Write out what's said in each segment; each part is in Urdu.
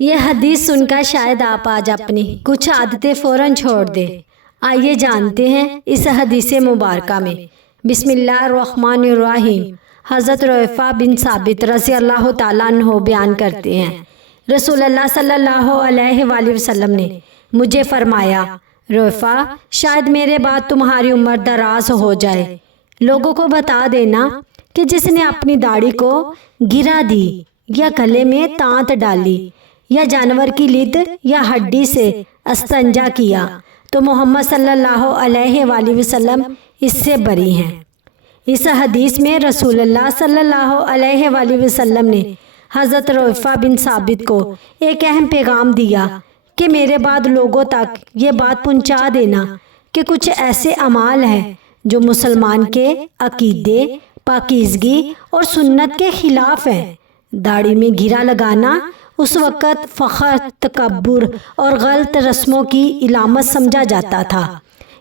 یہ حدیث سن کر شاید آپ آج اپنی کچھ عادتیں فوراً چھوڑ دیں۔ آئیے جانتے ہیں اس حدیث مبارکہ میں۔ بسم اللہ الرحمن الرحیم۔ حضرت رویفع بن ثابت رضی اللہ تعالیٰ عنہ بیان کرتے ہیں، رسول اللہ صلی اللہ علیہ وآلہ وسلم نے مجھے فرمایا، رویفع، شاید میرے بعد تمہاری عمر دراز ہو جائے، لوگوں کو بتا دینا کہ جس نے اپنی داڑھی کو گرا دی یا گلے میں تانت ڈالی یا جانور کی لد یا ہڈی سے استنجا کیا تو محمد صلی اللہ علیہ وآلہ وسلم اس سے بری ہیں۔ اس حدیث میں رسول اللہ صلی اللہ علیہ وآلہ وسلم نے حضرت رویفع بن ثابت کو ایک اہم پیغام دیا کہ میرے بعد لوگوں تک یہ بات پہنچا دینا کہ کچھ ایسے اعمال ہیں جو مسلمان کے عقیدے، پاکیزگی اور سنت کے خلاف ہیں۔ داڑھی میں گھرا لگانا اس وقت فخر، تکبر اور غلط رسموں کی علامت سمجھا جاتا تھا،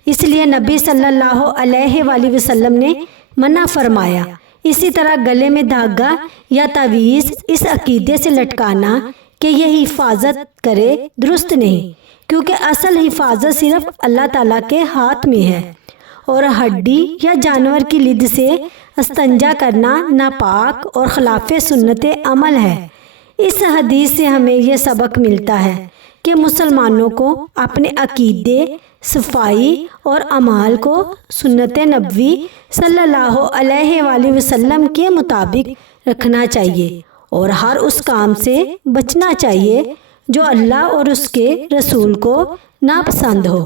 اس لیے نبی صلی اللہ علیہ وآلہ وسلم نے منع فرمایا۔ اسی طرح گلے میں دھاگا یا تعویذ اس عقیدے سے لٹکانا کہ یہ حفاظت کرے درست نہیں، کیونکہ اصل حفاظت صرف اللہ تعالیٰ کے ہاتھ میں ہے، اور ہڈی یا جانور کی لد سے استنجا کرنا ناپاک اور خلاف سنت عمل ہے۔ اس حدیث سے ہمیں یہ سبق ملتا ہے کہ مسلمانوں کو اپنے عقیدے، صفائی اور اعمال کو سنت نبوی صلی اللہ علیہ وآلہ وسلم کے مطابق رکھنا چاہیے اور ہر اس کام سے بچنا چاہیے جو اللہ اور اس کے رسول کو ناپسند ہو۔